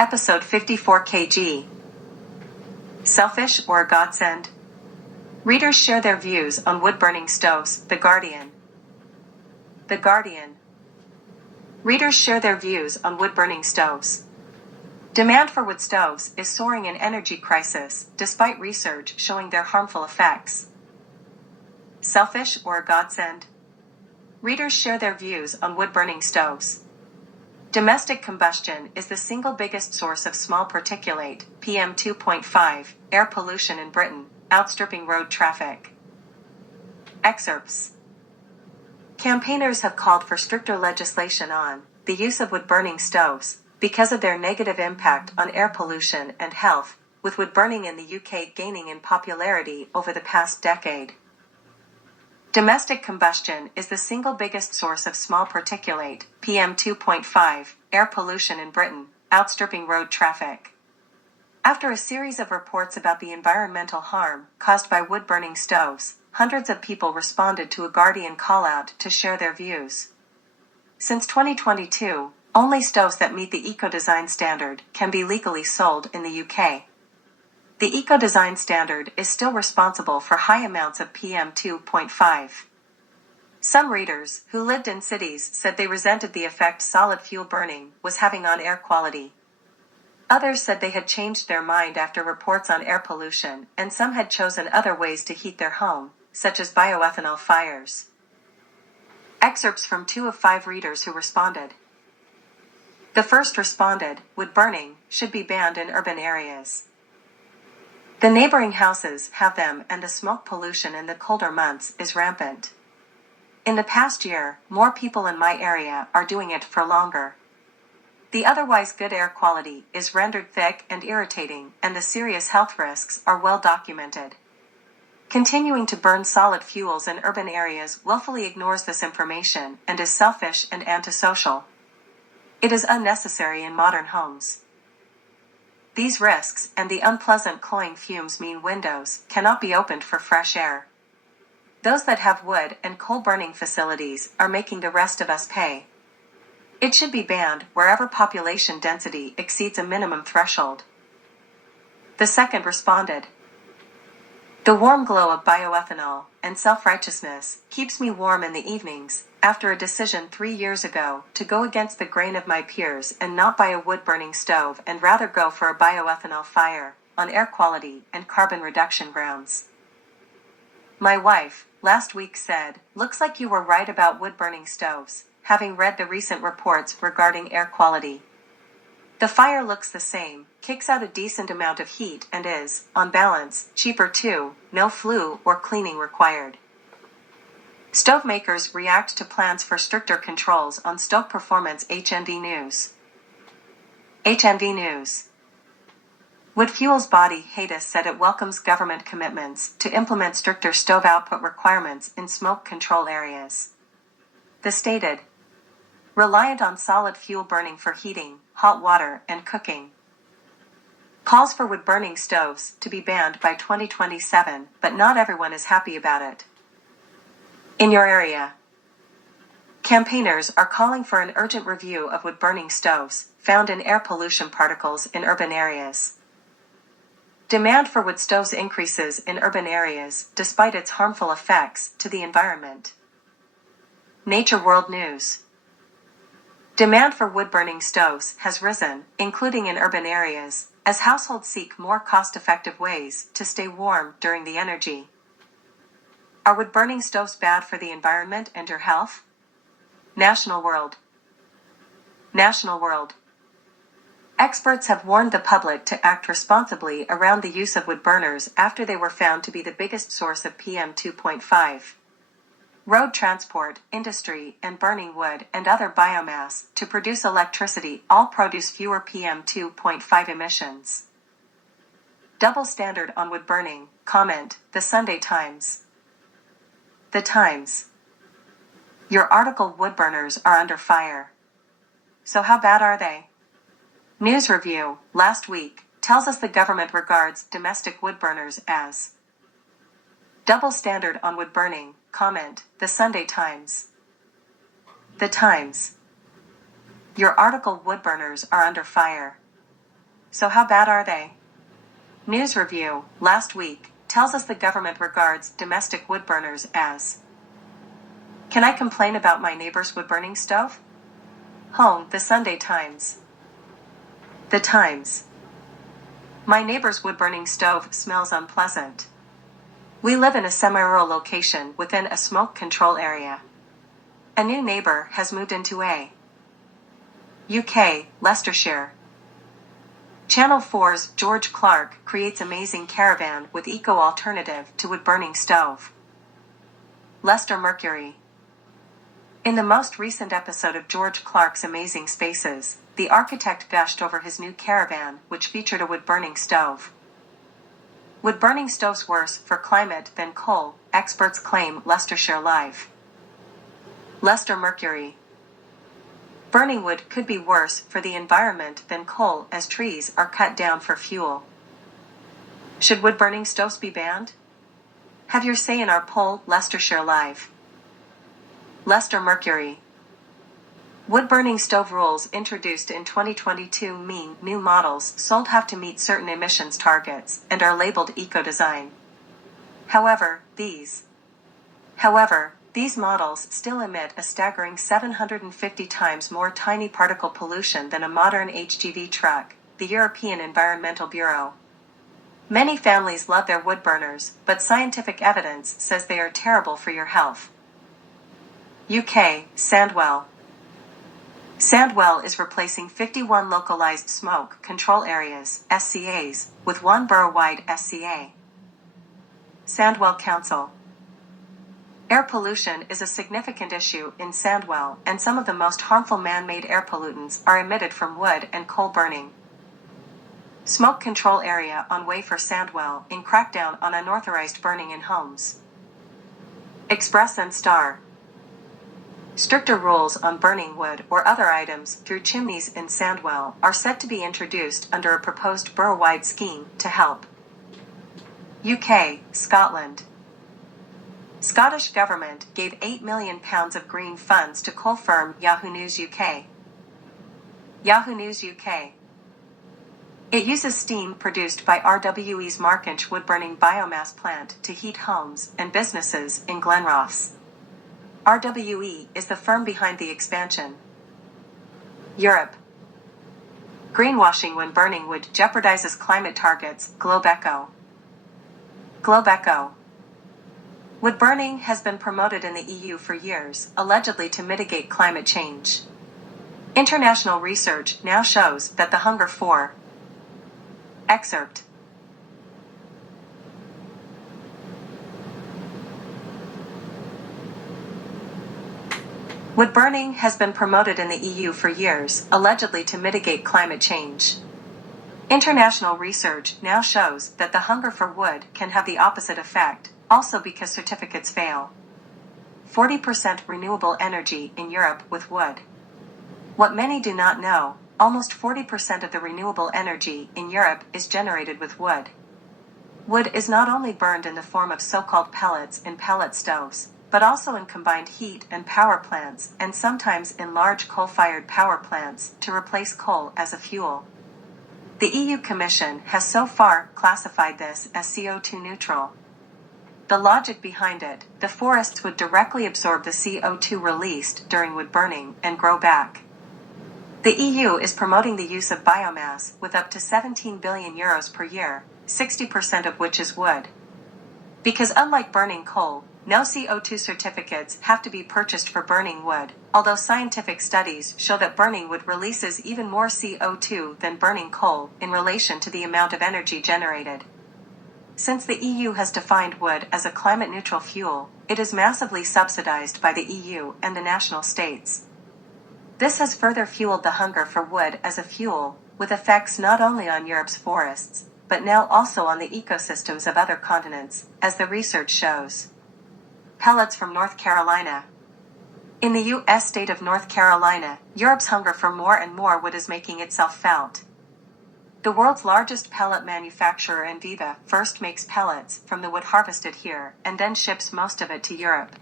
Episode 54 kg. Selfish or a godsend? Readers share their views on wood-burning stoves. The Guardian. The Guardian. Readers share their views on wood-burning stoves. Demand for wood stoves is soaring in energy crisis, despite research showing their harmful effects. Selfish or a godsend? Readers share their views on wood-burning stoves. Domestic combustion is the single biggest source of small particulate, PM2.5, air pollution in Britain, outstripping road traffic. Excerpts. Campaigners have called for stricter legislation on the use of wood-burning stoves because of their negative impact on air pollution and health, with wood burning in the UK gaining in popularity over the past decade. Domestic combustion is the single biggest source of small particulate, PM2.5, air pollution in Britain, outstripping road traffic. After a series of reports about the environmental harm caused by wood-burning stoves, hundreds of people responded to a Guardian call-out to share their views. Since 2022, only stoves that meet the eco-design standard can be legally sold in the UK. The eco-design standard is still responsible for high amounts of PM2.5. Some readers who lived in cities said they resented the effect solid fuel burning was having on air quality. Others said they had changed their mind after reports on air pollution, and some had chosen other ways to heat their home, such as bioethanol fires. Excerpts from 2 of 5 readers who responded. The first responded, wood burning should be banned in urban areas. The neighboring houses have them, and the smoke pollution in the colder months is rampant. In the past year, more people in my area are doing it for longer. The otherwise good air quality is rendered thick and irritating, and the serious health risks are well documented. Continuing to burn solid fuels in urban areas willfully ignores this information and is selfish and antisocial. It is unnecessary in modern homes. These risks and the unpleasant cloying fumes mean windows cannot be opened for fresh air. Those that have wood and coal burning facilities are making the rest of us pay. It should be banned wherever population density exceeds a minimum threshold. The second responded. The warm glow of bioethanol and self-righteousness keeps me warm in the evenings, after a decision 3 years ago to go against the grain of my peers and not buy a wood-burning stove and rather go for a bioethanol fire, on air quality and carbon reduction grounds. My wife, last week said, looks like you were right about wood-burning stoves, having read the recent reports regarding air quality. The fire looks the same, kicks out a decent amount of heat and is, on balance, cheaper too, no flue or cleaning required. Stove makers react to plans for stricter controls on stove performance. HNV News. HNV News. Wood Fuels body HATUS said it welcomes government commitments to implement stricter stove output requirements in smoke control areas. The stated, reliant on solid fuel burning for heating, hot water, and cooking. Calls for wood-burning stoves to be banned by 2027, but not everyone is happy about it. In your area, campaigners are calling for an urgent review of wood-burning stoves found in air pollution particles in urban areas. Demand for wood stoves increases in urban areas despite its harmful effects to the environment. Nature World News. Demand for wood-burning stoves has risen, including in urban areas, as households seek more cost-effective ways to stay warm during the energy. Are wood-burning stoves bad for the environment and your health? National World. National World. Experts have warned the public to act responsibly around the use of wood burners after they were found to be the biggest source of PM2.5. Road transport, industry, and burning wood and other biomass to produce electricity all produce fewer PM2.5 emissions. Double standard on wood burning, comment, The Sunday Times. The Times. Your article wood burners are under fire. So how bad are they? News Review, last week, tells us the government regards domestic wood burners as double standard on wood burning, comment, The Sunday Times. The Times. Your article wood burners are under fire. So how bad are they? News review, last week, tells us the government regards domestic wood burners as. Can I complain about my neighbor's wood-burning stove? Home, the Sunday Times. The Times. My neighbor's wood-burning stove smells unpleasant. We live in a semi-rural location within a smoke control area. A new neighbor has moved into a UK, Leicestershire. Channel 4's George Clark creates amazing caravan with eco-alternative to wood-burning stove. Leicester Mercury. In the most recent episode of George Clark's Amazing Spaces, the architect gushed over his new caravan, which featured a wood-burning stove. Wood-burning stoves worse for climate than coal, experts claim. Leicestershire Live. Leicester Mercury. Burning wood could be worse for the environment than coal as trees are cut down for fuel. Should wood-burning stoves be banned? Have your say in our poll. Leicestershire Live. Leicester Mercury. Wood-burning stove rules introduced in 2022 mean new models sold have to meet certain emissions targets and are labeled eco-design. However, these models still emit a staggering 750 times more tiny particle pollution than a modern HGV truck, the European Environmental Bureau. Many families love their wood burners, but scientific evidence says they are terrible for your health. UK, Sandwell. Sandwell is replacing 51 localized smoke control areas, SCAs, with one borough-wide SCA. Sandwell Council. Air pollution is a significant issue in Sandwell, and some of the most harmful man-made air pollutants are emitted from wood and coal burning. Smoke control area on way for Sandwell in crackdown on unauthorized burning in homes. Express and Star. Stricter rules on burning wood or other items through chimneys in Sandwell are set to be introduced under a proposed borough-wide scheme to help. UK, Scotland. Scottish government gave £8 million of green funds to coal firm Yahoo News UK. Yahoo News UK. It uses steam produced by RWE's Markinch wood-burning biomass plant to heat homes and businesses in Glenrothes. RWE is the firm behind the expansion. Europe. Greenwashing when burning wood jeopardizes climate targets. Globe Echo. Globe Echo. Wood burning has been promoted in the EU for years, allegedly to mitigate climate change. International research now shows that the hunger for excerpt. Wood burning has been promoted in the EU for years, allegedly to mitigate climate change. International research now shows that the hunger for wood can have the opposite effect, also because certificates fail. 40% renewable energy in Europe with wood. What many do not know, almost 40% of the renewable energy in Europe is generated with wood. Wood is not only burned in the form of so-called pellets in pellet stoves, but also in combined heat and power plants and sometimes in large coal-fired power plants to replace coal as a fuel. The EU Commission has so far classified this as CO2 neutral. The logic behind it, the forests would directly absorb the CO2 released during wood burning and grow back. The EU is promoting the use of biomass with up to €17 billion per year, 60% of which is wood. Because unlike burning coal, no CO2 certificates have to be purchased for burning wood, although scientific studies show that burning wood releases even more CO2 than burning coal in relation to the amount of energy generated. Since the EU has defined wood as a climate-neutral fuel, it is massively subsidized by the EU and the national states. This has further fueled the hunger for wood as a fuel, with effects not only on Europe's forests, but now also on the ecosystems of other continents, as the research shows. Pellets from North Carolina. In the U.S. state of North Carolina, Europe's hunger for more and more wood is making itself felt. The world's largest pellet manufacturer, Enviva, first makes pellets from the wood harvested here and then ships most of it to Europe.